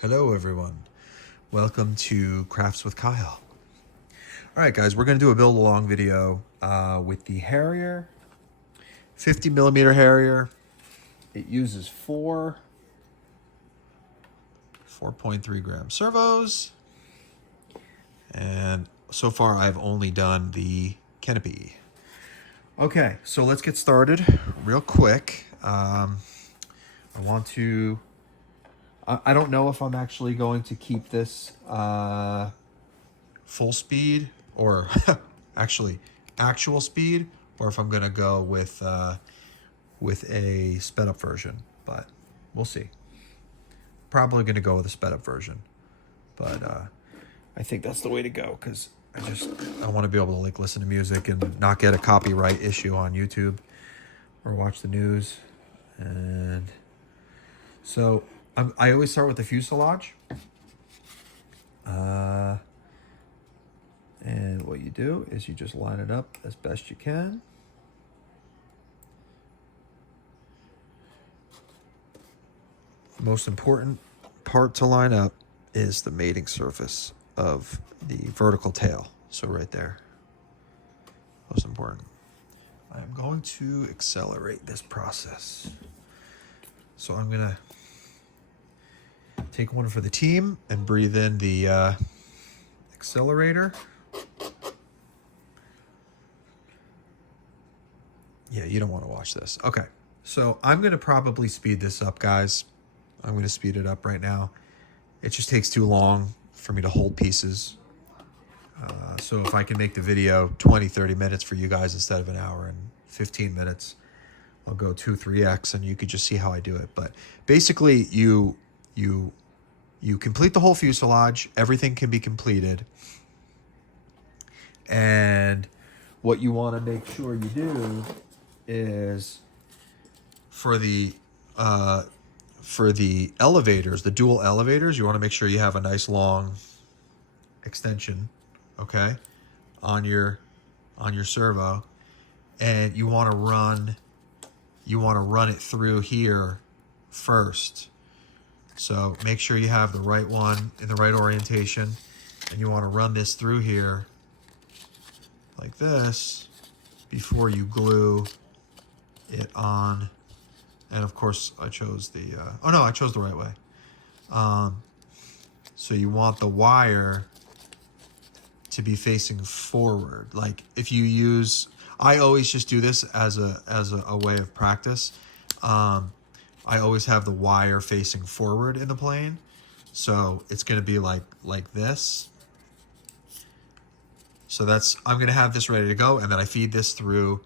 Hello everyone, welcome to Crafts with Kyle. Alright guys, we're going to do a build along video with the Harrier, 50mm Harrier. It uses 4.3 gram servos, and so far I've only done the canopy. Okay, so let's get started real quick. I don't know if I'm actually going to keep this full speed or actually actual speed, or if I'm gonna go with a sped up version, but we'll see. Probably gonna go with a sped up version, but I think that's the way to go because I want to be able to like listen to music and not get a copyright issue on YouTube or watch the news. And so I always start with the fuselage. And what you do is you just line it up as best you can. The most important part to line up is the mating surface of the vertical tail. So right there, most important. I'm going to accelerate this process. So I'm gonna take one for the team and breathe in the accelerator. Yeah, you don't want to watch this. Okay, so I'm going to probably speed this up, guys. I'm going to speed it up right now. It just takes too long for me to hold pieces. So if I can make the video 20-30 minutes for you guys instead of an hour and 15 minutes, I'll go 2-3x and you could just see how I do it. But basically, you complete the whole fuselage. Everything can be completed. And what you want to make sure you do is for the elevators, the dual elevators, you want to make sure you have a nice long extension, okay, on your servo, and you want to run it through here first. So make sure you have the right one in the right orientation, and you want to run this through here like this before you glue it on. And of course I chose the I chose the right way. So you want the wire to be facing forward. Like if you use, I always just do this as a way of practice. I always have the wire facing forward in the plane, so it's going to be like this. So I'm going to have this ready to go, and then I feed this through.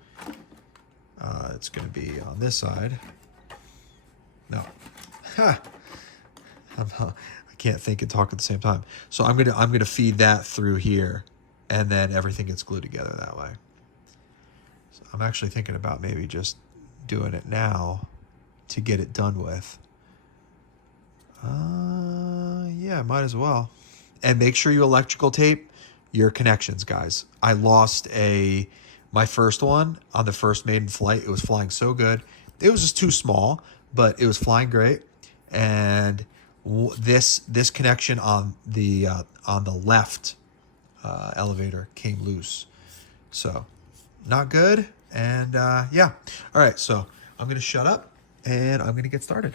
It's going to be on this side. No, I can't think and talk at the same time. So I'm gonna feed that through here, and then everything gets glued together that way. So I'm actually thinking about maybe just doing it now to get it done with. Yeah, might as well. And make sure you electrical tape your connections, guys. I lost my first one on the first maiden flight. It was flying so good. It was just too small, but it was flying great. And this connection on the left elevator came loose, so not good. And yeah, all right. So I'm gonna shut up and I'm gonna get started.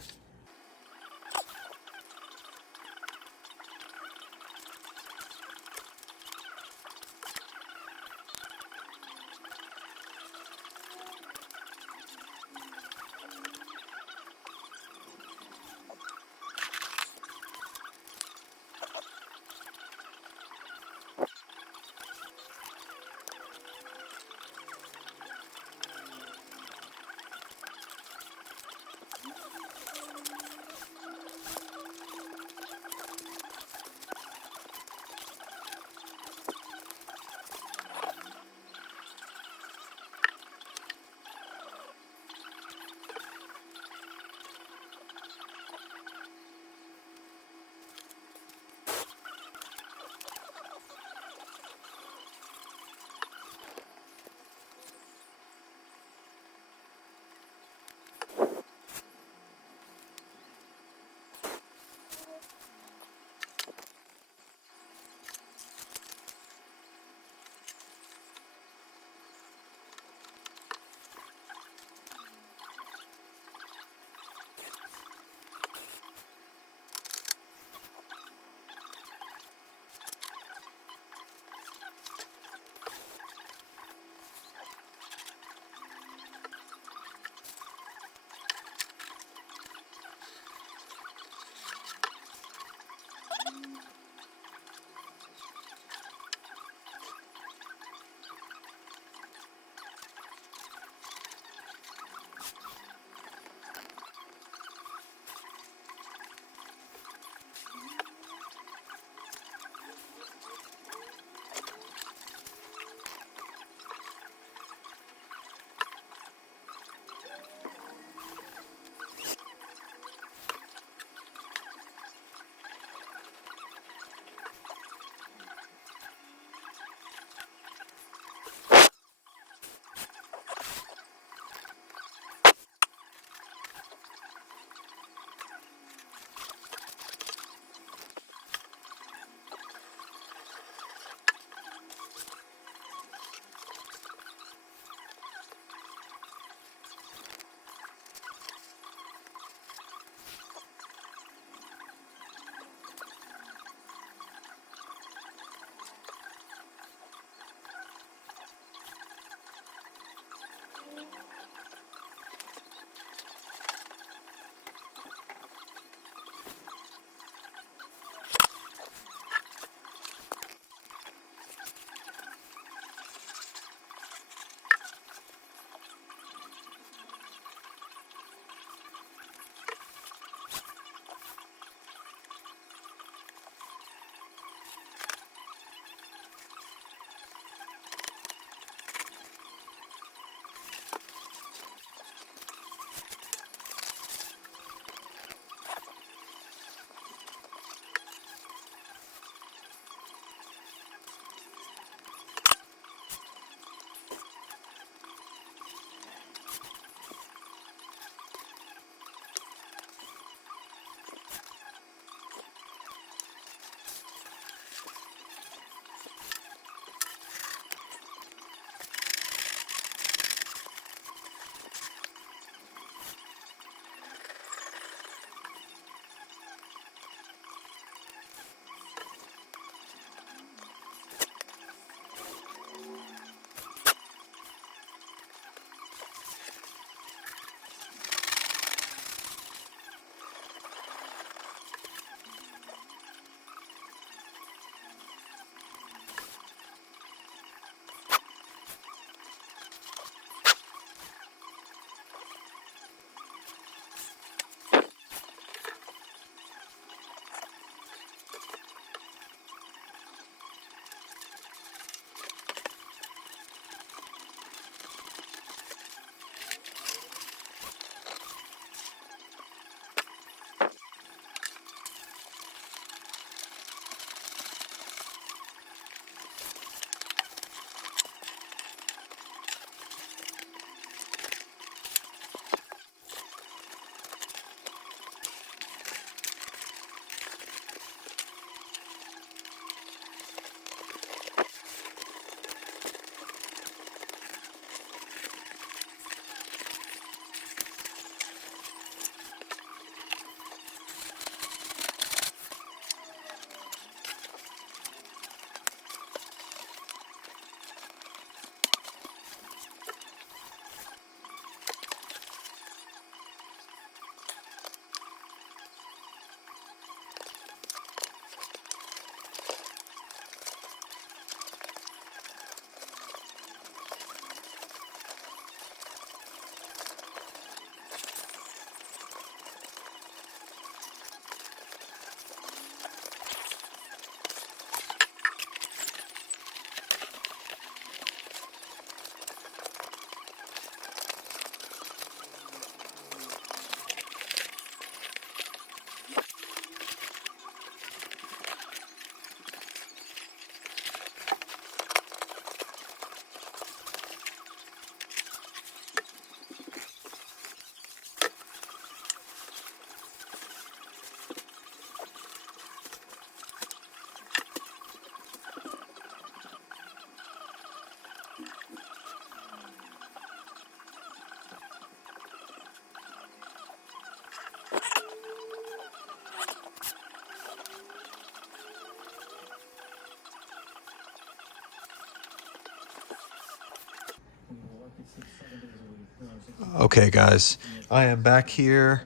Okay, guys, I am back here.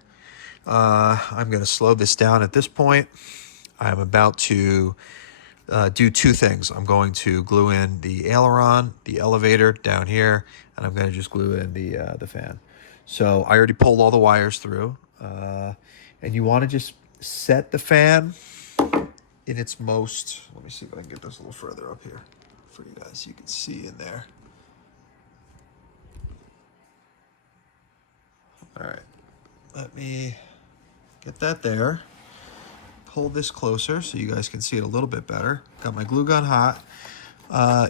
I'm going to slow this down at this point. I'm about to do two things. I'm going to glue in the aileron, the elevator down here, and I'm going to just glue in the fan. So I already pulled all the wires through, and you want to just set the fan in its most. Let me see if I can get this a little further up here for you guys. You can see in there. All right, let me get that there. Pull this closer so you guys can see it a little bit better. Got my glue gun hot.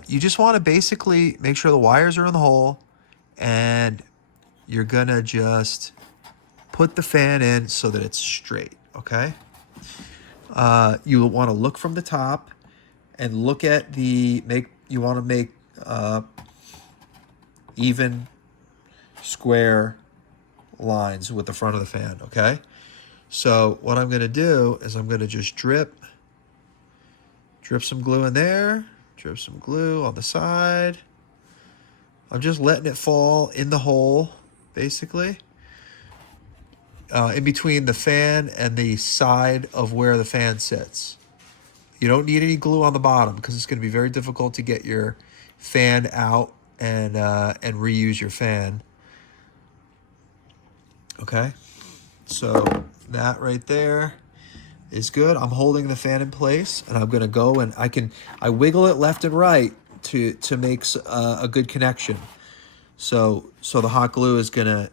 You just want to basically make sure the wires are in the hole, and you're gonna just put the fan in so that it's straight, okay? You want to look from the top and look at you want to make even square lines with the front of the fan, okay? So what I'm gonna do is I'm gonna just drip some glue in there, drip some glue on the side. I'm just letting it fall in the hole, basically, in between the fan and the side of where the fan sits. You don't need any glue on the bottom because it's going to be very difficult to get your fan out and reuse your fan. Okay, so that right there is good. I'm holding the fan in place, and I'm going to go and I wiggle it left and right to make a good connection. So the hot glue is gonna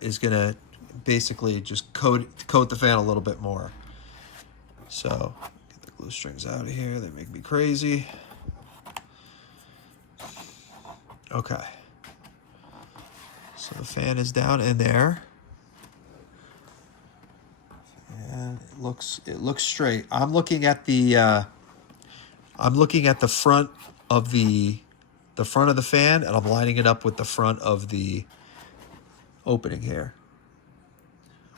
basically just coat the fan a little bit more. So get the glue strings out of here. They make me crazy. Okay. So the fan is down in there. And it looks straight. I'm looking at the front of the front of the fan, and I'm lining it up with the front of the opening here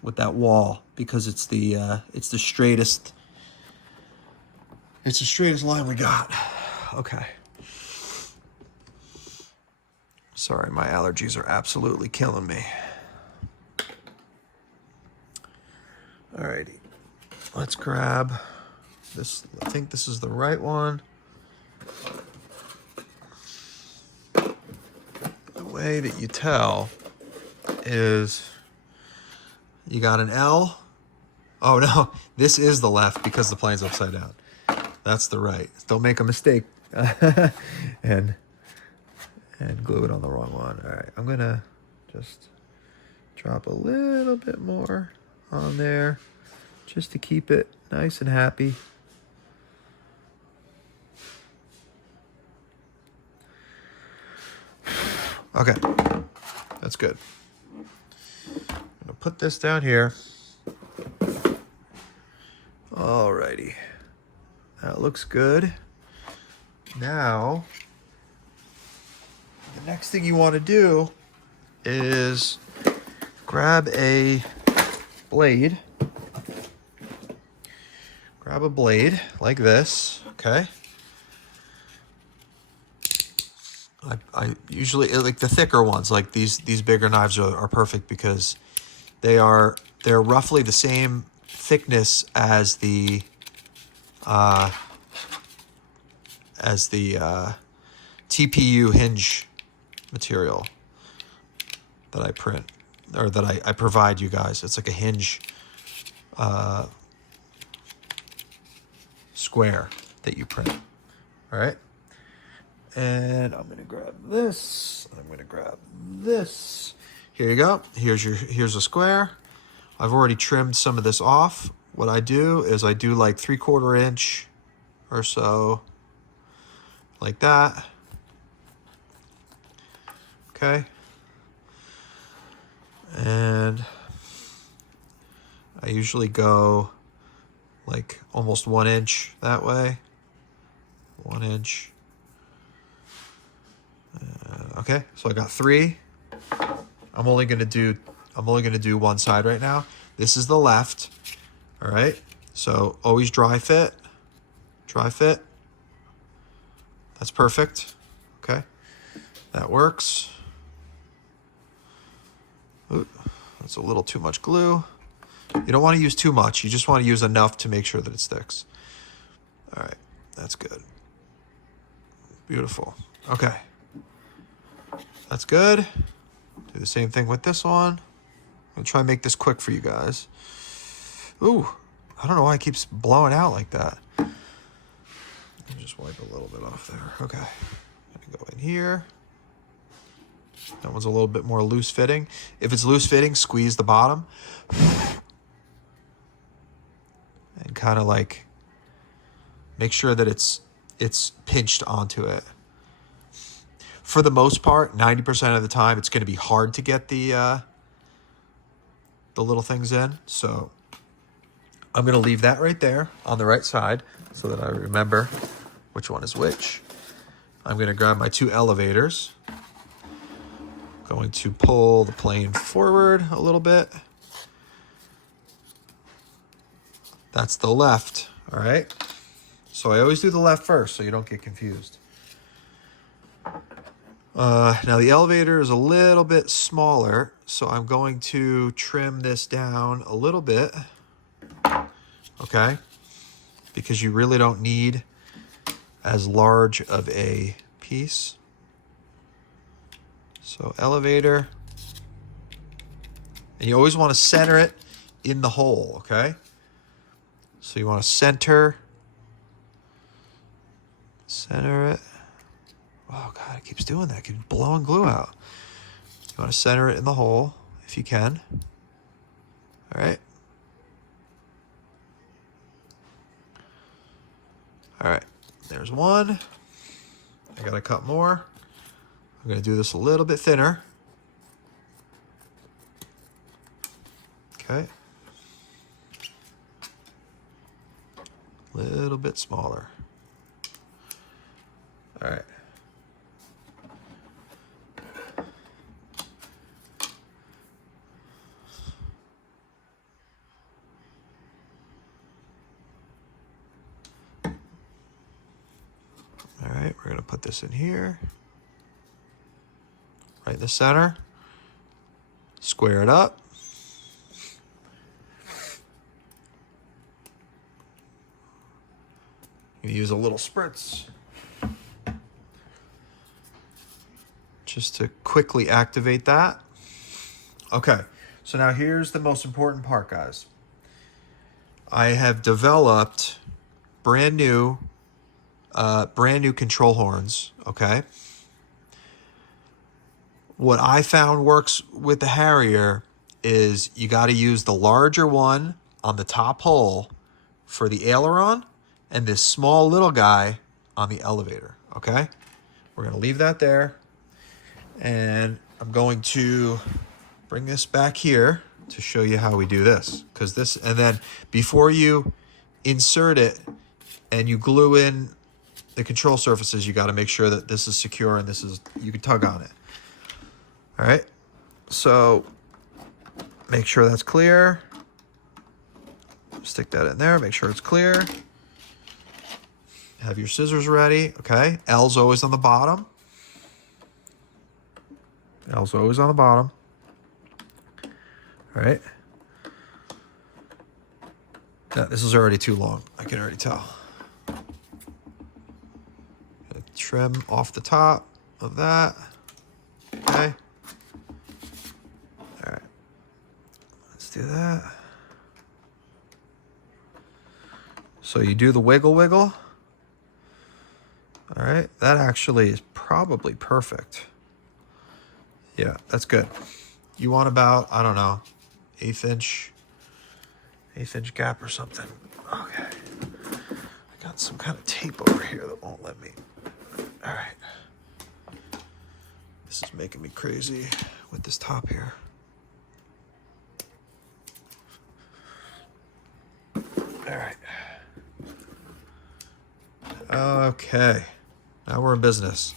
with that wall, because it's the straightest line we got. Okay. Sorry, my allergies are absolutely killing me. Alrighty. Let's grab this. I think this is the right one. The way that you tell is you got an L. Oh no, this is the left because the plane's upside down. That's the right. Don't make a mistake and glue it on the wrong one. All right, I'm gonna just drop a little bit more on there just to keep it nice and happy. Okay, that's good. I'm gonna put this down here. Alrighty, that looks good. Now, the next thing you want to do is grab a blade. Grab a blade like this, okay? I usually like the thicker ones, like these bigger knives are perfect because they're roughly the same thickness as the TPU hinge material that I print, or that I provide you guys. It's like a hinge square that you print. All right. And I'm gonna grab this. I'm gonna grab this. Here you go. Here's a square. I've already trimmed some of this off. What I do is I do like 3/4 inch or so, like that. Okay. And I usually go like almost 1 inch that way. 1 inch. Okay, so I got 3. I'm only gonna do one side right now. This is the left. All right. So always dry fit. Dry fit. That's perfect. Okay, that works. Ooh. That's a little too much glue. You don't want to use too much. You just want to use enough to make sure that it sticks. All right, that's good. Beautiful. Okay. That's good. Do the same thing with this one. I'm gonna try and make this quick for you guys. Ooh, I don't know why it keeps blowing out like that. Let me just wipe a little bit off there. Okay, gonna go in here. That one's a little bit more loose fitting. If it's loose fitting, squeeze the bottom. And kind of like make sure that it's pinched onto it. For the most part, 90% of the time, it's going to be hard to get the little things in. So I'm going to leave that right there on the right side so that I remember which one is which. I'm going to grab my 2 elevators. Going to pull the plane forward a little bit. That's the left, all right? So I always do the left first so you don't get confused. Now the elevator is a little bit smaller, so I'm going to trim this down a little bit, okay? Because you really don't need as large of a piece. So elevator, and you always want to center it in the hole, okay? So you want to center it. Oh God, it keeps doing that. It keeps blowing glue out. You want to center it in the hole if you can. All right. All right, there's one. I got to cut more. I'm going to do this a little bit thinner. Okay. A little bit smaller. All right. All right, we're going to put this in here. Right in the center. Square it up. You use a little spritz just to quickly activate that. Okay, so now here's the most important part, guys. I have developed brand new control horns, okay? What I found works with the Harrier is you got to use the larger one on the top hole for the aileron and this small little guy on the elevator, okay? We're going to leave that there. And I'm going to bring this back here to show you how we do this. And then before you insert it and you glue in the control surfaces, you got to make sure that this is secure and you can tug on it. All right, so make sure that's clear. Stick that in there, make sure it's clear. Have your scissors ready, okay? L's always on the bottom. L's always on the bottom. All right. Yeah, this is already too long, I can already tell. Trim off the top of that, okay? All right, let's do that. So you do the wiggle. All right, that actually is probably perfect. Yeah, that's good. You want about, I don't know, eighth inch gap or something. Okay. I got some kind of tape over here that won't let me. All right. This is making me crazy with this top here. All right. Okay. Now we're in business.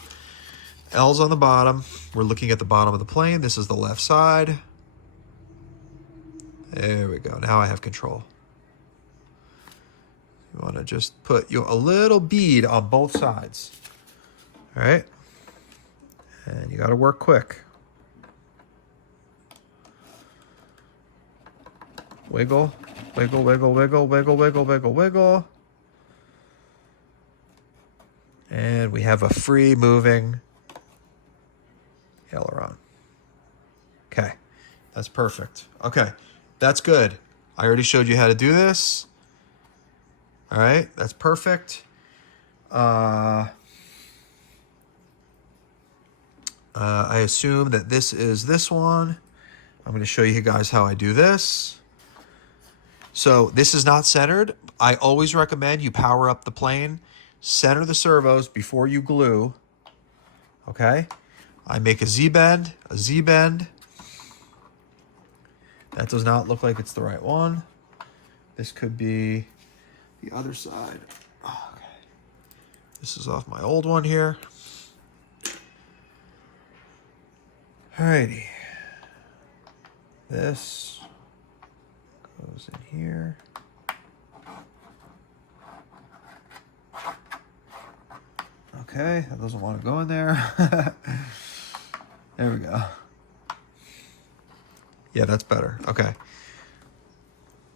L's on the bottom. We're looking at the bottom of the plane. This is the left side. There we go. Now I have control. You want to just put a little bead on both sides. All right. And you got to work quick. Wiggle, wiggle, wiggle, wiggle, wiggle, wiggle, wiggle, wiggle. And we have a free moving aileron. Okay, that's perfect. Okay, that's good. I already showed you how to do this. All right, that's perfect. I assume that this is this one. I'm going to show you guys how I do this. So this is not centered. I always recommend you power up the plane, center the servos before you glue. Okay, I make a Z-bend, a Z-bend. That does not look like it's the right one. This could be the other side. Oh, okay. This is off my old one here. Alrighty. This goes in here. Okay, that doesn't want to go in there. There we go. Yeah, that's better. Okay.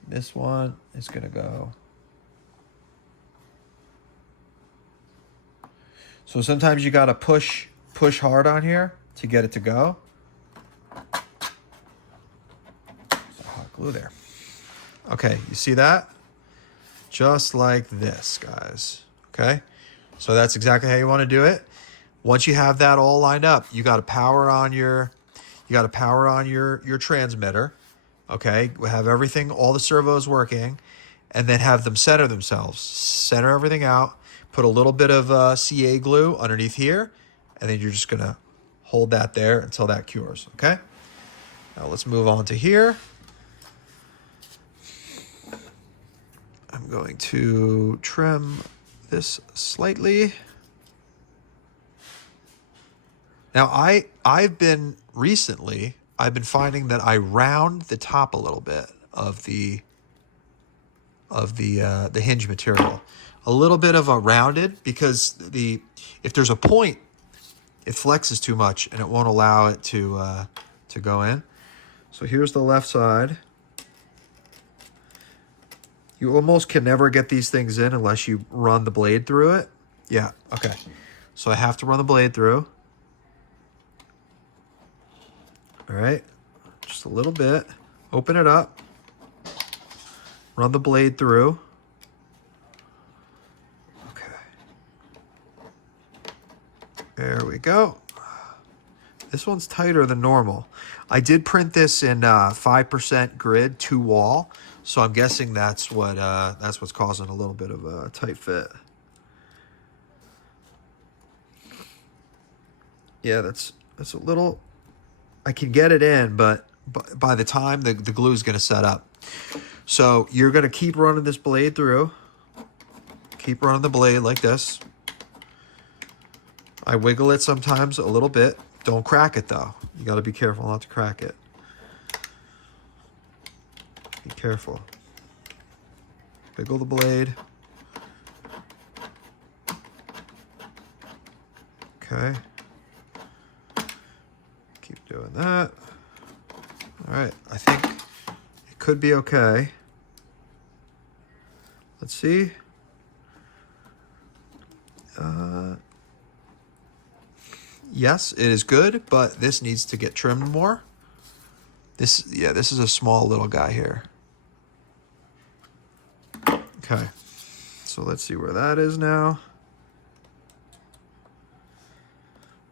This one is going to go. So sometimes you got to push hard on here to get it to go. Hot glue there. Okay, you see that? Just like this, guys. Okay? So that's exactly how you want to do it. Once you have that all lined up, you got to power on your transmitter. Okay? We have everything, all the servos working, and then have them center themselves. Center everything out. Put a little bit of CA glue underneath here, and then you're just going to hold that there until that cures. Okay? Now let's move on to here. I'm going to trim this slightly. Now I've been finding that I round the top a little bit of the hinge material. A little bit of a rounded, because if there's a point, it flexes too much and it won't allow it to go in. So here's the left side. You almost can never get these things in unless you run the blade through it. Yeah, okay. So I have to run the blade through. All right, just a little bit. Open it up. Run the blade through. Okay. There we go. This one's tighter than normal. I did print this in 5% grid, 2 wall. So I'm guessing that's what's causing a little bit of a tight fit. Yeah, that's a little. I can get it in, but by the time the glue is going to set up, so you're going to keep running this blade through. Keep running the blade like this. I wiggle it sometimes a little bit. Don't crack it though. You got to be careful not to crack it. Be careful. Wiggle the blade. Okay. Keep doing that. All right, I think it could be okay. Let's see. Yes, it is good, but this needs to get trimmed more. This is a small little guy here. Okay, so let's see where that is now.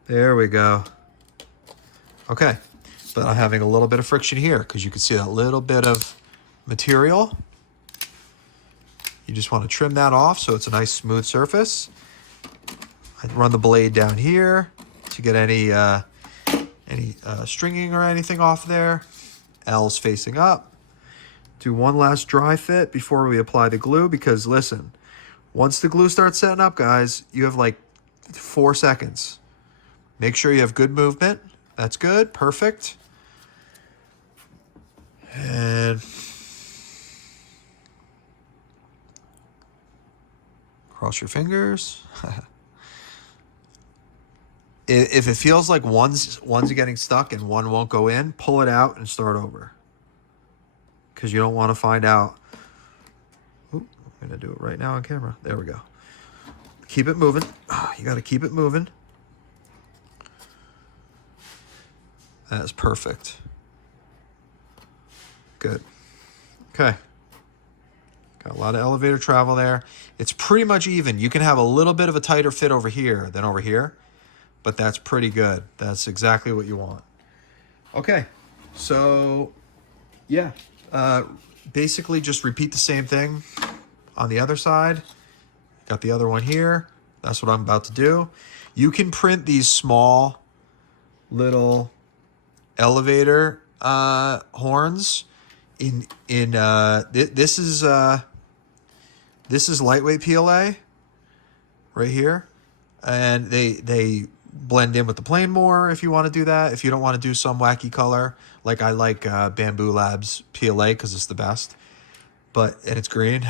There we go. Okay, but I'm having a little bit of friction here because you can see that little bit of material. You just want to trim that off so it's a nice smooth surface. I run the blade down here to get any stringing or anything off there. L's facing up. Do one last dry fit before we apply the glue, because listen, once the glue starts setting up, guys, you have like 4 seconds. Make sure you have good movement. That's good. Perfect. And cross your fingers. If it feels like one's getting stuck and one won't go in, pull it out and start over. because you don't want to find out. Ooh, I'm going to do it right now on camera. There we go. Keep it moving. You got to keep it moving. That's perfect. Good. Okay. Got a lot of elevator travel there. It's pretty much even. You can have a little bit of a tighter fit over here than over here, but that's pretty good. That's exactly what you want. Okay. So, yeah. Basically just repeat the same thing on the other side. Got the other one here. That's what I'm about to do. You can print these small little elevator horns this is lightweight PLA right here, and they blend in with the plane more if you want to do that. If you don't want to do some wacky color, like I like Bamboo Labs PLA because it's the best, and it's green.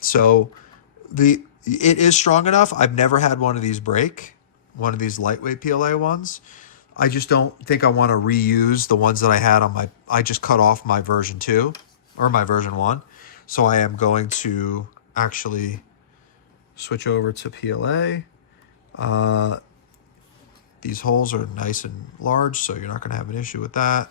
So it is strong enough. I've never had one of these break, one of these lightweight PLA ones. I just don't think I want to reuse the ones that I had on I just cut off my version 2 or my version 1. So I am going to actually switch over to PLA. These holes are nice and large, so you're not going to have an issue with that.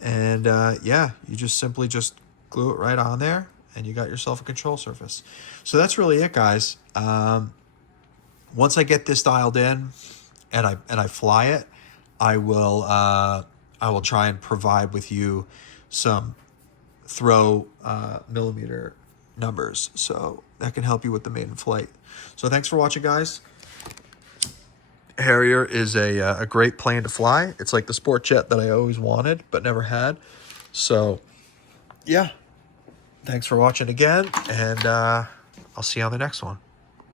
And yeah, you just simply just glue it right on there, and you got yourself a control surface. So that's really it, guys. Once I get this dialed in and I fly it, I will try and provide with you some throw millimeter numbers, so that can help you with the maiden flight. So thanks for watching, guys. Harrier is a great plane to fly. It's like the sport jet that I always wanted but never had. So yeah, thanks for watching again, and I'll see you on the next one.